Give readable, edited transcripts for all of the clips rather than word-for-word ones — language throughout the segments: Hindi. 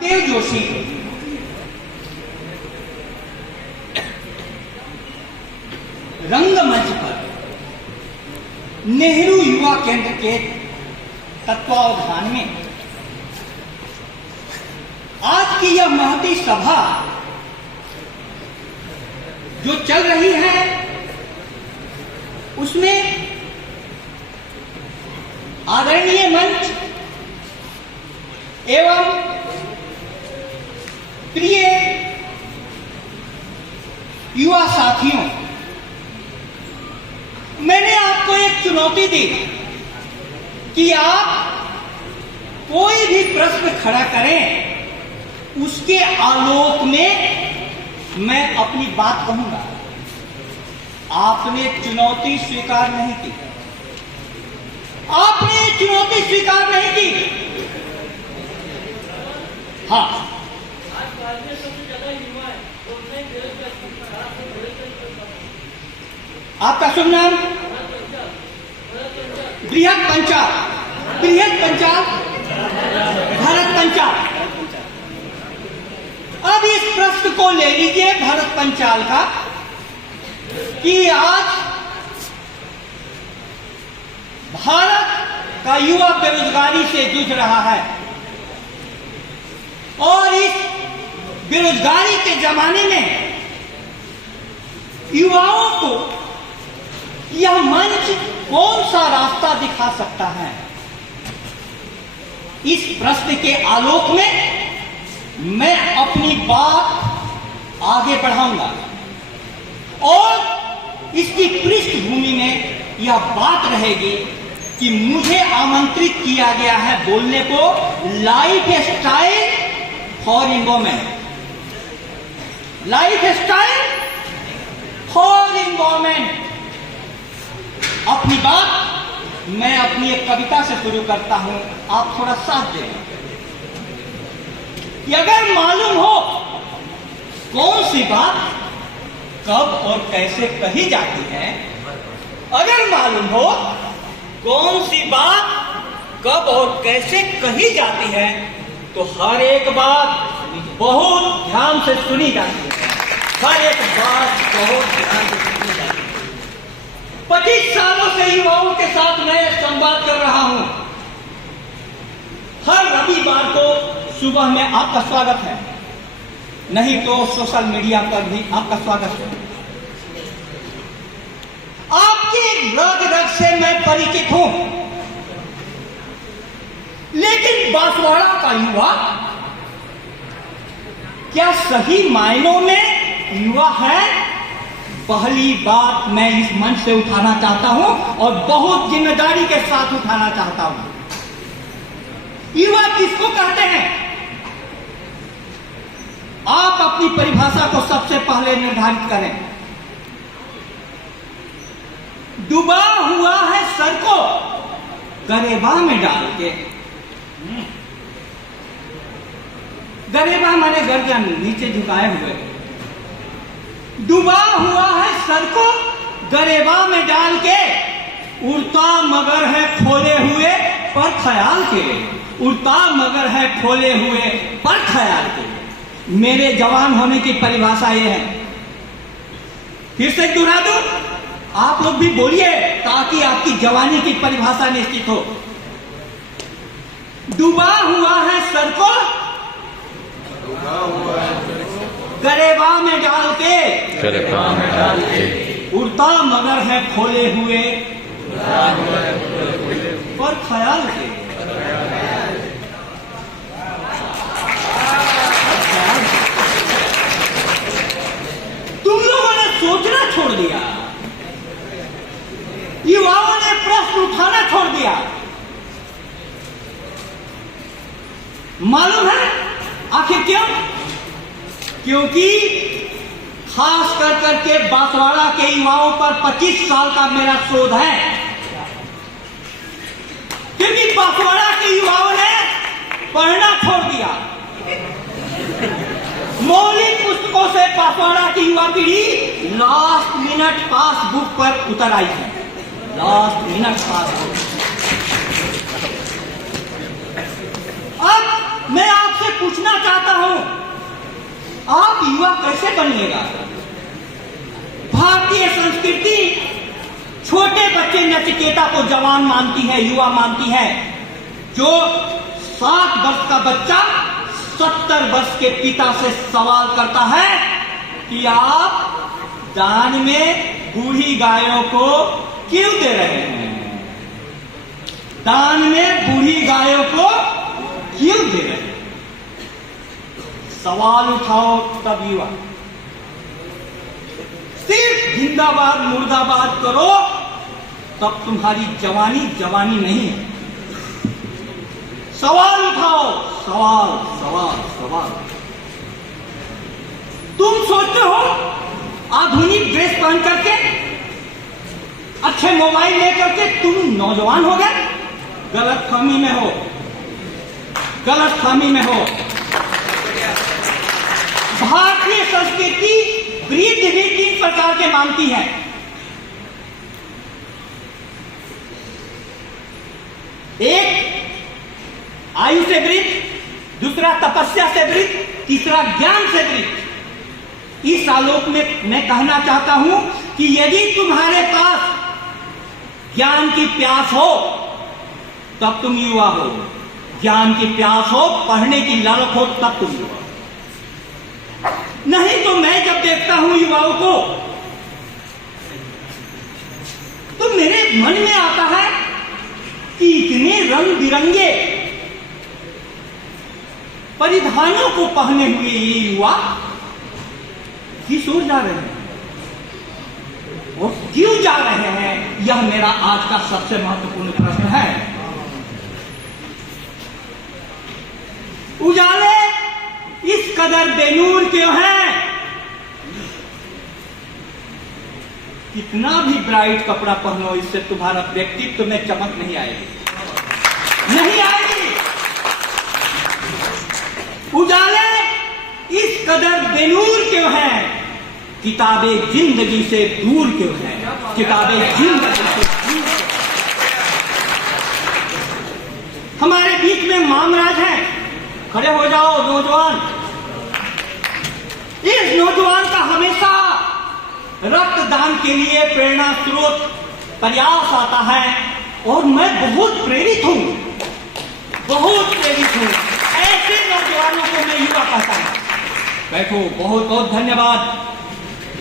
देव जोशी रंगमंच पर नेहरू युवा केंद्र के तत्वावधान में आज की यह महती सभा जो चल रही है उसमें आदरणीय मंच एवं प्रिय युवा साथियों, मैंने आपको एक चुनौती दी कि आप कोई भी प्रश्न खड़ा करें, उसके आलोक में मैं अपनी बात कहूंगा। आपने चुनौती स्वीकार नहीं की, आपने चुनौती स्वीकार नहीं की। हाँ, आपका शुभ नाम? बृहद पंचाल, भारत पंचाल। अब इस प्रश्न को ले लीजिए भारत पंचाल का कि आज भारत का युवा बेरोजगारी से जूझ रहा है और इस बेरोजगारी के जमाने में युवाओं को यह मंच कौन सा रास्ता दिखा सकता है। इस प्रश्न के आलोक में मैं अपनी बात आगे बढ़ाऊंगा और इसकी पृष्ठभूमि में यह बात रहेगी कि मुझे आमंत्रित किया गया है बोलने को life style for environment, life style for environment. अपनी बात मैं अपनी एक कविता से शुरू करता हूं, आप थोड़ा साथ दें कि अगर मालूम हो कौन सी बात कब और कैसे कही जाती है, अगर मालूम हो कौन सी बात कब और कैसे कही जाती है, तो हर एक बात बहुत ध्यान से सुनी जाती है, हर एक बात बहुत ध्यान से सुनी जाती है। 25 सालों से युवाओं के साथ मैं संवाद कर रहा हूं। हर रविवार को सुबह में आपका स्वागत है, नहीं तो सोशल मीडिया पर भी आपका स्वागत है। आपकी रग रग से मैं परिचित हूं, लेकिन बांसवाड़ा का युवा क्या सही मायनों में युवा है? पहली बात मैं इस मंच से उठाना चाहता हूं और बहुत जिम्मेदारी के साथ उठाना चाहता हूं। युवा किसको कहते हैं? आप अपनी परिभाषा को सबसे पहले निर्धारित करें। डूबा हुआ है सर को गरेबा में डाल के, गरेबा माने गर्दन नीचे झुकाए हुए, डूबा हुआ है सर को गरेबा में डाल के, उड़ता मगर है खोले हुए पर ख्याल के, उड़ता मगर है खोले हुए पर ख्याल के। मेरे जवान होने की परिभाषा यह है, फिर से दोहरा दूं, आप लोग भी बोलिए ताकि आपकी जवानी की परिभाषा निश्चित हो। डूबा हुआ है सर को गरेबा में डाल के, उड़ता मगर है खोले हुए पर ख्याल के। तुम लोगों ने सोचना छोड़ दिया, युवाओं ने प्रश्न उठाना छोड़ दिया। मालूम है आखिर क्यों? क्योंकि खास कर करके बांसवाड़ा के युवाओं पर 25 साल का मेरा शोध है, क्योंकि बांसवाड़ा के युवाओं ने पढ़ना छोड़ दिया। मौलिक पुस्तकों से बांसवाड़ा की युवा पीढ़ी लास्ट मिनट पासबुक पर उतर आई है, लास्ट मिनट पासबुक। अब मैं आपसे पूछना चाहता बनिएगा। भारतीय संस्कृति छोटे बच्चे नचिकेता को जवान मानती है, युवा मानती है। जो 7 वर्ष का बच्चा 70 वर्ष के पिता से सवाल करता है कि आप दान में बूढ़ी गायों को क्यों दे रहे हैं? दान में बूढ़ी गायों को क्यों दे रहे हैं? सवाल उठाओ तब युवा। सिर्फ जिंदाबाद मुर्दाबाद करो तब तुम्हारी जवानी जवानी नहीं है। सवाल उठाओ, सवाल सवाल सवाल। तुम सोचते हो आधुनिक ड्रेस पहन करके, अच्छे मोबाइल लेकर के तुम नौजवान हो गए? गलतफहमी में हो, गलतफहमी में हो। भारतीय संस्कृति वृद्ध भी 3 प्रकार के मानती है। एक आयु से वृद्ध, दूसरा तपस्या से वृद्ध, तीसरा ज्ञान से वृद्ध। इस आलोक में मैं कहना चाहता हूं कि यदि तुम्हारे पास ज्ञान की प्यास हो तब तुम युवा हो, ज्ञान की प्यास हो, पढ़ने की ललक हो तब तुम युवा हो। नहीं तो मैं जब देखता हूं युवाओं को तो मेरे मन में आता है कि इतने रंग बिरंगे परिधानों को पहने हुए ये युवा किस ओर जा रहे हैं और क्यों जा रहे हैं? यह मेरा आज का सबसे महत्वपूर्ण प्रश्न है। उजाले इस कदर बेनूर क्यों हैं? कितना भी ब्राइट कपड़ा पहनो, इससे तुम्हारा व्यक्तित्व में चमक नहीं आएगी, नहीं आएगी। उजाले इस कदर बेनूर क्यों हैं? किताबें जिंदगी से दूर क्यों हैं? किताबें जिंदगी से दूर। हमारे बीच में मामराज हैं, खड़े हो जाओ नौजवान। इस नौजवान का हमेशा रक्तदान के लिए प्रेरणा स्रोत प्रयास आता है और मैं बहुत प्रेरित हूं, बहुत प्रेरित हूं। ऐसे नौजवानों को मैं युवा कहता हूं। बैठो, बहुत बहुत धन्यवाद।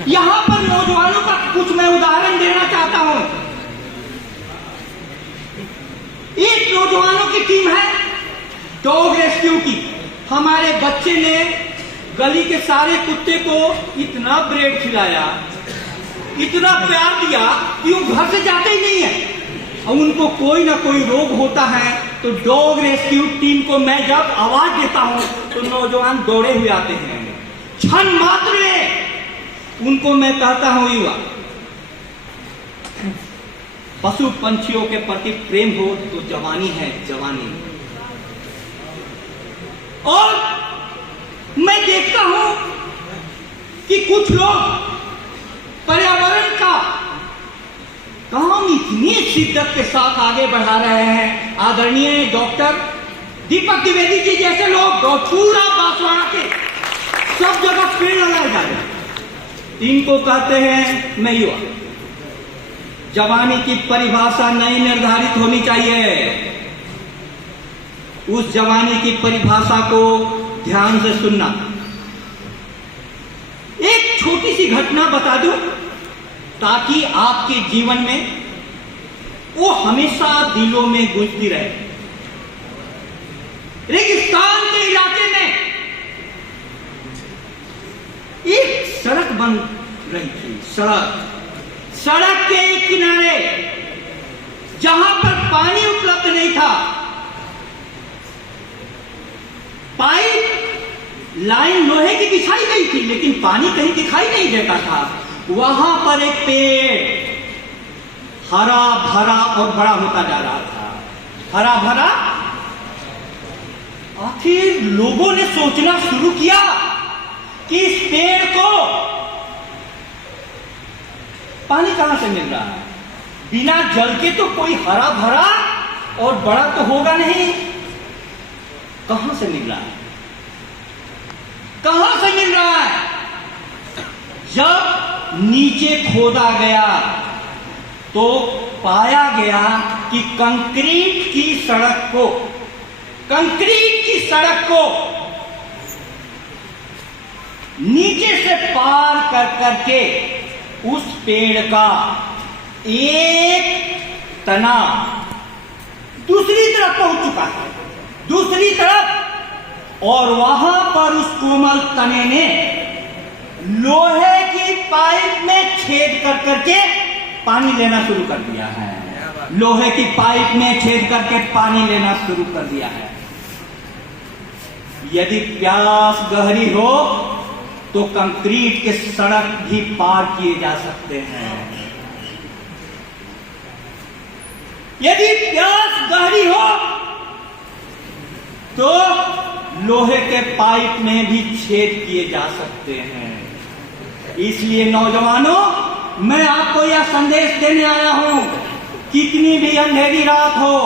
यहां पर नौजवानों का कुछ मैं उदाहरण देना चाहता हूं। एक नौजवानों की टीम है डॉग रेस्क्यू की। हमारे बच्चे ने गली के सारे कुत्ते को इतना ब्रेड खिलाया, इतना प्यार दिया कि वो घर से जाते ही नहीं है। और उनको कोई ना कोई रोग होता है तो डॉग रेस्क्यू टीम को मैं जब आवाज देता हूं तो नौजवान दौड़े हुए आते हैं। क्षण मात्र में उनको मैं कहता हूं युवा, पशु पंछियों के प्रति प्रेम हो तो जवानी है, जवानी। और मैं देखता हूं कि कुछ लोग पर्यावरण का काम इतनी शिद्दत के साथ आगे बढ़ा रहे हैं। आदरणीय डॉक्टर दीपक द्विवेदी जी जैसे लोग पूरा बांसवाड़ा के सब जगह पेड़ लगाए जा रहे हैं। इनको कहते हैं मैं युवा। जवानी की परिभाषा नई निर्धारित होनी चाहिए। उस जवानी की परिभाषा को ध्यान से सुनना। एक छोटी सी घटना बता दूं ताकि आपके जीवन में वो हमेशा दिलों में गूंजती रहे। रेगिस्तान के इलाके में एक सड़क बन रही थी। सड़क के एक किनारे जहां पर पानी उपलब्ध नहीं था, पाइप लाइन लोहे की बिछाई गई थी लेकिन पानी कहीं दिखाई नहीं देता था। वहां पर एक पेड़ हरा भरा और बड़ा होता जा रहा था। हरा भरा। आखिर लोगों ने सोचना शुरू किया कि इस पेड़ को पानी कहां से मिल रहा है? बिना जल के तो कोई हरा भरा और बड़ा तो होगा नहीं। कहां से मिल रहा है? कहां से मिल रहा है? जब नीचे खोदा गया तो पाया गया कि कंक्रीट की सड़क को नीचे से पार कर करके उस पेड़ का एक तना दूसरी तरफ पहुंच चुका है, दूसरी तरफ, और वहां पर उस कोमल तने ने लोहे की पाइप में छेद कर करके पानी लेना शुरू कर दिया है। लोहे की पाइप में छेद करके पानी लेना शुरू कर दिया है। यदि प्यास गहरी हो तो कंक्रीट के सड़क भी पार किए जा सकते हैं। यदि प्यास गहरी हो तो लोहे के पाइप में भी छेद किए जा सकते हैं। इसलिए नौजवानों, मैं आपको यह संदेश देने आया हूं, कितनी भी अंधेरी रात हो,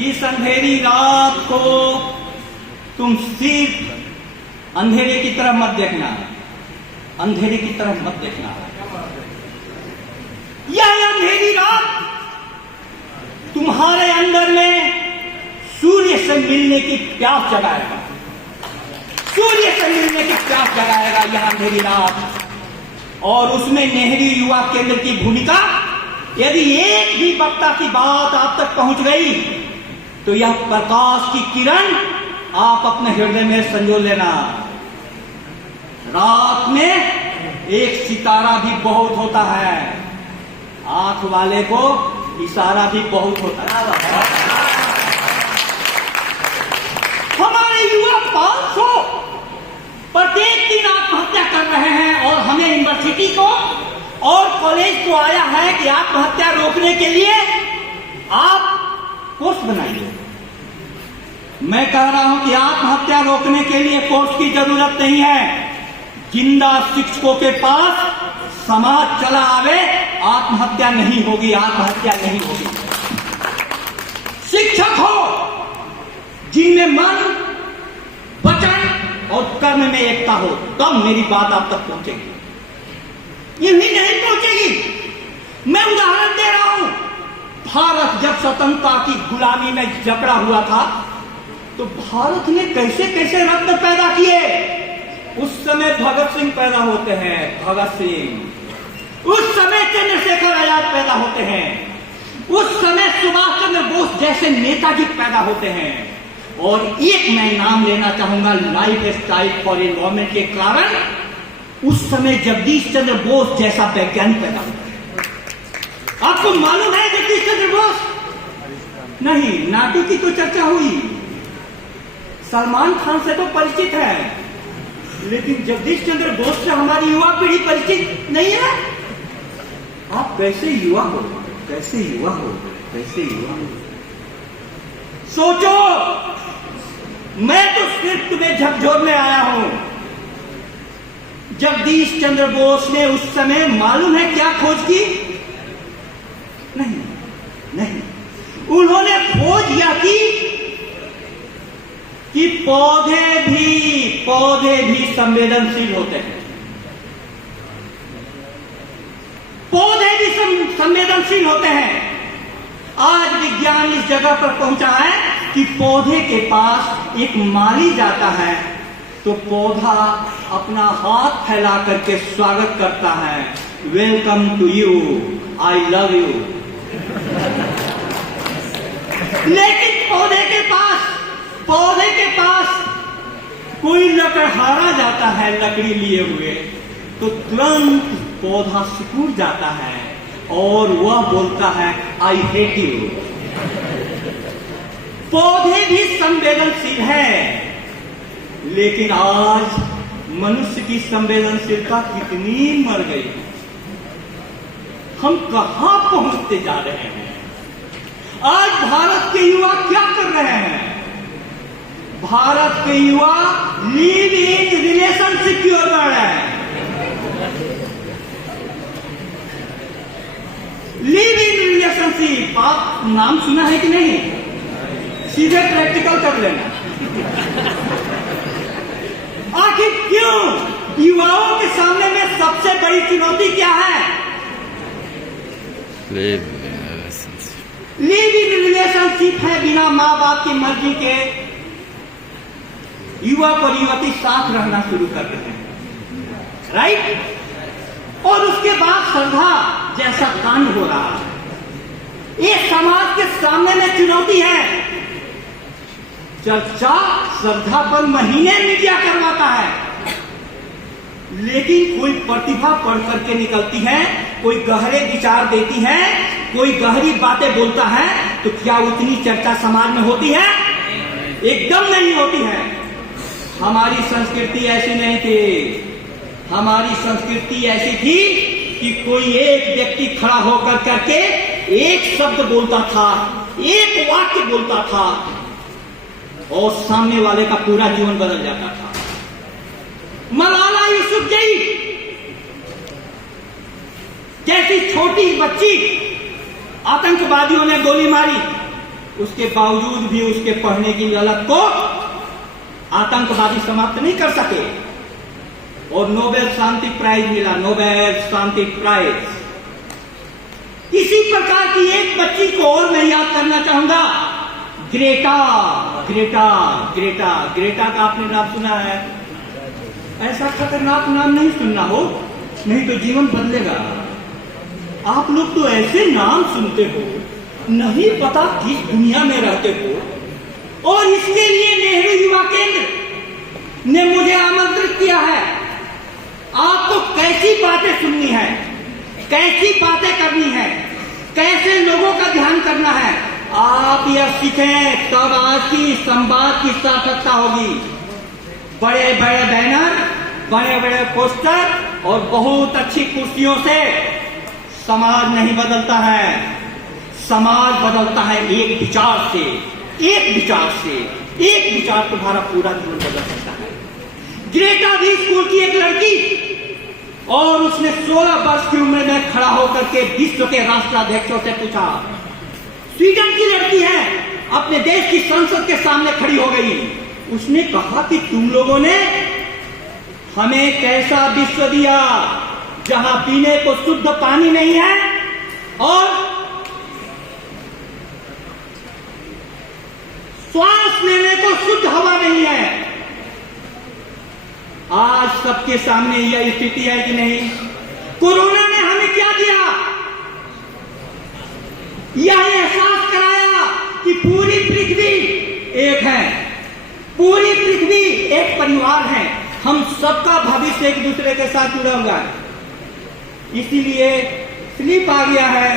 इस अंधेरी रात को तुम सिर्फ अंधेरे की तरफ मत देखना, अंधेरे की तरफ मत देखना। यह अंधेरी रात तुम्हारे अंदर में सूर्य से मिलने की प्यास जगाएगा, सूर्य से मिलने की प्यास जगाएगा यह अंधेरी रात। और उसमें नेहरू युवा केंद्र की भूमिका, यदि एक भी वक्ता की बात आप तक पहुंच गई तो यह प्रकाश की किरण आप अपने हृदय में संजो लेना। रात में एक सितारा भी बहुत होता है, आंख वाले को इशारा भी बहुत होता है। हमारे युवा 500 प्रत्येक दिन आत्महत्या कर रहे हैं, और हमें यूनिवर्सिटी को और कॉलेज को आया है कि आत्महत्या रोकने के लिए आप कोर्स बनाइए। मैं कह रहा हूं कि आत्महत्या रोकने के लिए कोर्स की जरूरत नहीं है। जिंदा शिक्षकों के पास समाज चला आवे, आत्महत्या नहीं होगी, आत्महत्या नहीं होगी। शिक्षक हो जिनमें मन, वचन और कर्म में एकता हो, तब मेरी बात आप तक पहुंचेगी। ये भी नहीं पहुंचेगी। मैं उदाहरण दे रहा हूं, भारत जब स्वतंत्रता की गुलामी में जकड़ा हुआ था तो भारत ने कैसे कैसे रत्न पैदा किए। उस समय भगत सिंह पैदा होते हैं, भगत सिंह। उस समय चंद्रशेखर आजाद पैदा होते हैं। उस समय सुभाष चंद्र बोस जैसे नेताजी पैदा होते हैं। और एक मैं नाम लेना चाहूंगा लाइफ स्टाइल फॉर एनवायरमेंट के कारण, उस समय जगदीश चंद्र बोस जैसा वैज्ञानिक पैदा होता है। आपको मालूम है जगदीश चंद्र बोस? नहीं, नाटू की तो चर्चा हुई, सलमान खान से तो परिचित है, लेकिन जगदीश चंद्र बोस से हमारी युवा पीढ़ी परिचित नहीं है। आप कैसे युवा हो, कैसे युवा हो, कैसे युवा हो? सोचो, मैं तो सिर्फ तुम्हें झकझोरने आया हूं। जगदीश चंद्र बोस ने उस समय मालूम है क्या खोज की? नहीं, नहीं। उन्होंने खोज यह की कि पौधे भी संवेदनशील होते हैं। पौधे भी संवेदनशील होते हैं। आज विज्ञान इस जगह पर पहुंचा है कि पौधे के पास एक माली जाता है तो पौधा अपना हाथ फैला करके स्वागत करता है, welcome to you, I love you. लेकिन पौधे के पास कोई लकड़हारा जाता है लकड़ी लिए हुए तो तुरंत पौधा सिकुड़ जाता है और वह बोलता है आई हेट यू। पौधे भी संवेदनशील है, लेकिन आज मनुष्य की संवेदनशीलता कितनी मर गई। हम कहां पहुंचते जा रहे हैं? आज भारत के युवा क्या कर रहे हैं? भारत के युवा लिव इन रिलेशनशिप की ओर बढ़ रहे हैं। लिव इन रिलेशनशिप, आप नाम सुना है कि नहीं? सीधे प्रैक्टिकल कर लेना। आखिर क्यों युवाओं के सामने मैं चुनौती क्या है? लिविंग रिलेशनशिप है। बिना माँ बाप की मर्जी के युवक और युवती साथ रहना शुरू कर रहे हैं, राइट? और उसके बाद श्रद्धा जैसा कांड हो रहा है। ये समाज के सामने में चुनौती है। चर्चा श्रद्धा पर महीने मीडिया करवाता है, लेकिन कोई प्रतिभा पढ़ करके निकलती है, कोई गहरे विचार देती है, कोई गहरी बातें बोलता है, तो क्या उतनी चर्चा समाज में होती है? एकदम नहीं होती है। हमारी संस्कृति ऐसी नहीं थी। हमारी संस्कृति ऐसी थी कि कोई एक व्यक्ति खड़ा होकर करके एक शब्द बोलता था, एक वाक्य बोलता था, और सामने वाले का पूरा जीवन बदल जाता था। मलाला यूसुफजई जैसी छोटी बच्ची आतंकवादियों ने गोली मारी, उसके बावजूद भी उसके पढ़ने की ललक को आतंकवादी समाप्त नहीं कर सके, और नोबेल शांति प्राइज मिला, नोबेल शांति प्राइज। इसी प्रकार की एक बच्ची को और मैं याद करना चाहूंगा, ग्रेटा। ग्रेटा ग्रेटा ग्रेटा का आपने नाम सुना है? ऐसा खतरनाक नाम नहीं सुनना हो, नहीं तो जीवन बदलेगा। आप लोग तो ऐसे नाम सुनते हो, नहीं पता किस दुनिया में रहते हो। और इसके लिए नेहरू युवा केंद्र ने मुझे आमंत्रित किया है। आपको कैसी बातें सुननी है, कैसी बातें करनी है, कैसे लोगों का ध्यान करना है, आप यह सीखें, तब आज की संवाद की सार्थकता होगी। बड़े बड़े बैनर, बड़े बड़े पोस्टर और बहुत अच्छी कुर्सियों से समाज नहीं बदलता है। समाज बदलता है एक विचार से। एक विचार से, एक विचार तुम्हारा पूरा जीवन बदल सकता है। ग्रेटा भी स्कूल की एक लड़की, और उसने 16 वर्ष की उम्र में खड़ा होकर के विश्व के राष्ट्राध्यक्षों से पूछा। स्वीडन की लड़की है, अपने देश की संसद के सामने खड़ी हो गई। उसने कहा कि तुम लोगों ने हमें कैसा विश्व दिया जहां पीने को शुद्ध पानी नहीं है और श्वास लेने को शुद्ध हवा नहीं है। आज सबके सामने यह स्थिति है कि नहीं? कोरोना ने हमें क्या दिया? यह एहसास कराया कि पूरी पृथ्वी एक है, पूरी पृथ्वी एक परिवार है, हम सबका भविष्य एक दूसरे के साथ जुड़ा हुआ है। इसीलिए स्लिप आ गया है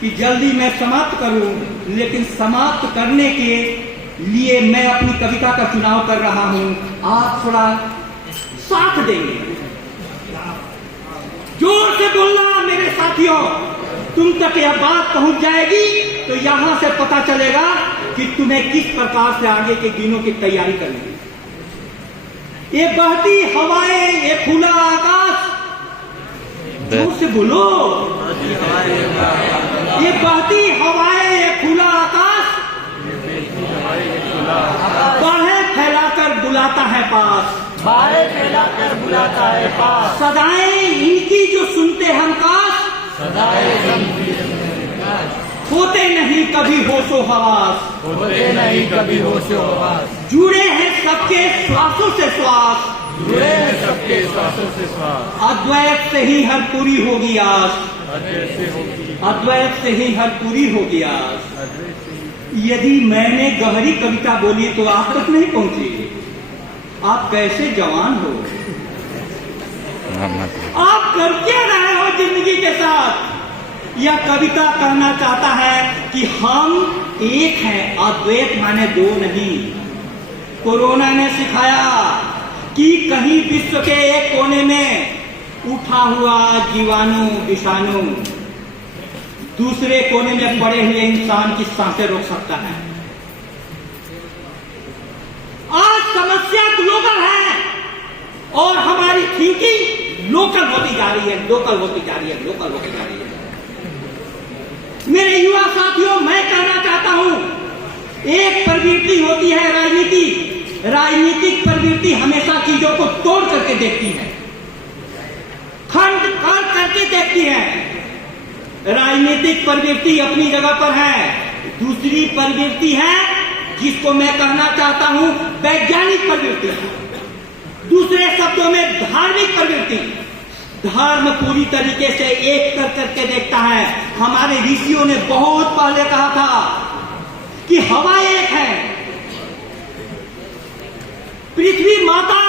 कि जल्दी मैं समाप्त करूं, लेकिन समाप्त करने के लिए मैं अपनी कविता का चुनाव कर रहा हूं। आप थोड़ा साथ देंगे, जोर से बोलना मेरे साथियों, तुम तक यह बात पहुंच जाएगी तो यहां से पता चलेगा कि तुम्हें किस प्रकार से आगे के दिनों की तैयारी करनी है। ये बहती हवाएं, ये खुला आकाश, जोर से बोलो, ये बहती हवाएं, ये खुला आकाश, बाहें फैलाकर बुलाता है पास, बाहें फैलाकर बुलाता है पास। सदाएं इनकी जो सुनते हम काश, होते नहीं कभी होशो हवास, होते नहीं कभी होशो हवास। जुड़े हैं सबके श्वासों से श्वास, जुड़े हैं सबके श्वासों से श्वास। अद्वैत से ही हर पूरी होगी आस, अद्वैत से होगी, अद्वैत से ही हर पूरी होगी आस। यदि मैंने गहरी कविता बोली तो आप तक नहीं पहुंची। आप कैसे जवान हो? आप कर क्या रहे हो जिंदगी के साथ? यह कविता कहना चाहता है कि हम एक हैं, अद्वैत माने दो नहीं। कोरोना ने सिखाया कि कहीं विश्व के एक कोने में उठा हुआ जीवाणु विषाणु दूसरे कोने में पड़े हुए इंसान की सांसें रोक सकता है। आज समस्या ग्लोबल है और हमारी थिंकिंग लोकल होती जा रही है, लोकल होती जा रही है, लोकल होती जा रही है। मेरे युवा साथियों, मैं कहना चाहता हूं, एक प्रवृत्ति होती है राजनीति। राजनीतिक प्रवृत्ति हमेशा चीजों को तोड़ करके देखती है, खंड कर करके देखती हैं। राजनीतिक प्रवृत्ति अपनी जगह पर है, दूसरी प्रवृत्ति है जिसको मैं कहना चाहता हूं वैज्ञानिक प्रवृत्ति, दूसरे शब्दों में धार्मिक प्रवृत्ति। धर्म पूरी तरीके से एक करके देखता है। हमारे ऋषियों ने बहुत पहले कहा था कि हवा एक है, पृथ्वी माता,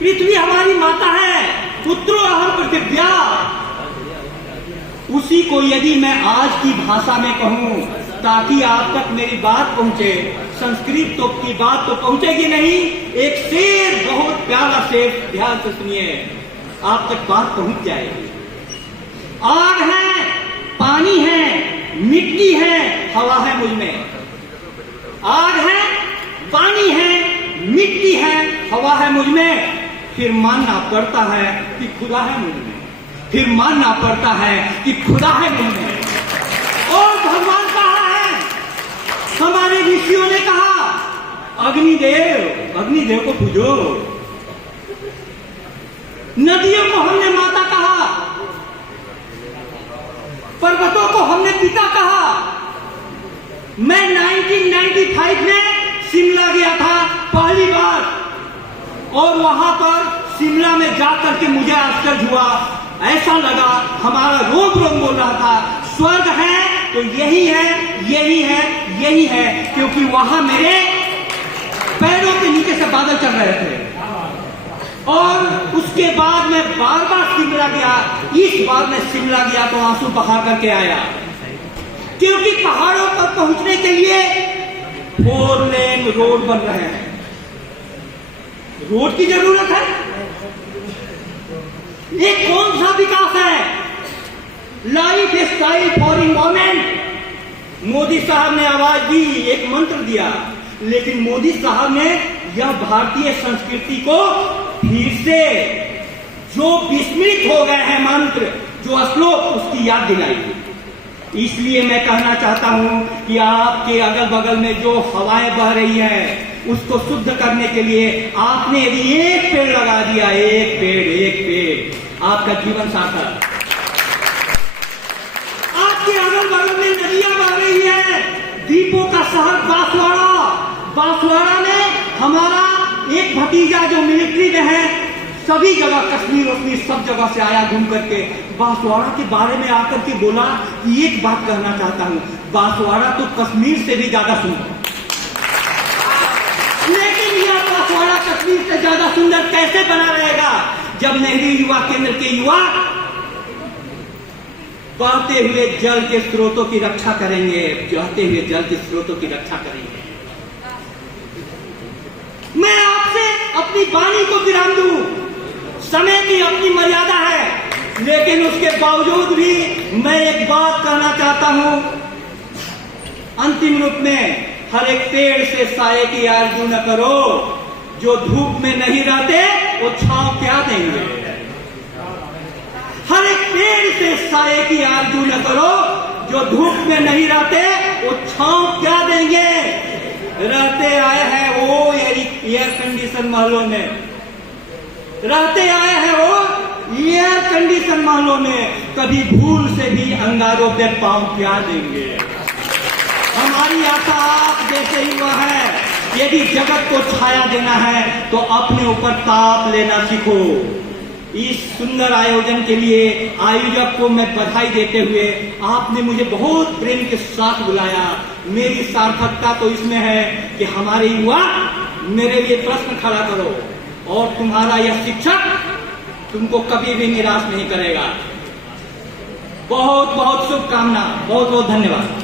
पृथ्वी हमारी माता है, पुत्रो अहम पृथिव्या। उसी को यदि मैं आज की भाषा में कहूं ताकि आप तक मेरी बात पहुंचे, संस्कृत तो की बात तो पहुंचेगी नहीं, एक शेर, बहुत प्यारा शेर, ध्यान से सुनिए, आप तक बात पहुंच जाएगी। आग है, पानी है, मिट्टी है, हवा है मुझ में। आग है, पानी है, मिट्टी है, हवा है मुझ में। फिर मानना पड़ता है कि खुदा है मुझ में, फिर मानना पड़ता है कि खुदा है मुझ में। और भगवान कहा है, हमारे ऋषियों ने कहा अग्निदेव, अग्निदेव को पूजो। नदियों को हमने माता कहा, पर्वतों को हमने पिता कहा। मैं 1995 में शिमला गया था पहली बार, और वहां पर शिमला में जाकर के मुझे आश्चर्य हुआ, ऐसा लगा हमारा रोम रोम बोल रहा था स्वर्ग है तो यही है, यही है, यही है, क्योंकि वहां मेरे पैरों के नीचे से बादल चल रहे थे। और उसके बाद मैं बार बार शिमला गया। इस बार मैं शिमला गया तो आंसू बहा करके आया, क्योंकि पहाड़ों पर पहुंचने के लिए 4 लेन रोड बन रहे हैं। रोड की जरूरत है। ये कौन सा विकास है? Life style for environment. Modi साहब ने आवाज दी, एक मंत्र दिया, लेकिन मोदी साहब ने यह भारतीय संस्कृति को फिर से जो विस्मृत हो गए हैं मंत्र, जो श्लोक, उसकी याद दिलाई। इसलिए मैं कहना चाहता हूं कि आपके अगल बगल में जो हवाएं बह रही है उसको शुद्ध करने के लिए आपने यदि एक पेड़ लगा दिया, एक पेड़, आपका जीवन सार्थक। आपके अगल बगल में नदियां बह रही है, द्वीपों का शहर बांसवाड़ा, बांसवाड़ा में हमारा एक भतीजा जो मिलिट्री में है, सभी जगह कश्मीर वश्मीर सब जगह से आया घूम करके, बांसवाड़ा के बारे में आकर के बोला कि एक बात कहना चाहता हूं, बांसवाड़ा तो कश्मीर से भी ज्यादा सुंदर। लेकिन यह बांसवाड़ा कश्मीर से ज्यादा सुंदर कैसे बना रहेगा जब नेहरू युवा केंद्र के युवा बहते हुए जल के स्रोतों की रक्षा करेंगे, बहते हुए जल के स्रोतों की रक्षा करेंगे। मैं आपसे अपनी वाणी को विराम दूं, समय की अपनी मर्यादा है, लेकिन उसके बावजूद भी मैं एक बात कहना चाहता हूं अंतिम रूप में, हर एक पेड़ से साये की आरज़ू न करो, जो धूप में नहीं रहते वो छांव क्या देंगे। हर एक पेड़ से साये की आरज़ू न करो, जो धूप में नहीं रहते वो छांव क्या देंगे। रहते आए हैं वो एयर कंडीशन महलों में, रहते आए हैं वो एयर कंडीशन महलों में, कभी भूल से भी अंगारों पे पांव क्या देंगे। हमारी आशा आप जैसे ही हुआ है, यदि जगत को छाया देना है तो अपने ऊपर ताप लेना सीखो। इस सुंदर आयोजन के लिए आयोजक को मैं बधाई देते हुए, आपने मुझे बहुत प्रेम के साथ बुलाया। मेरी सार्थकता तो इसमें है कि हमारे युवा मेरे लिए प्रश्न खड़ा करो, और तुम्हारा यह शिक्षक तुमको कभी भी निराश नहीं करेगा। बहुत बहुत शुभकामना, बहुत बहुत धन्यवाद।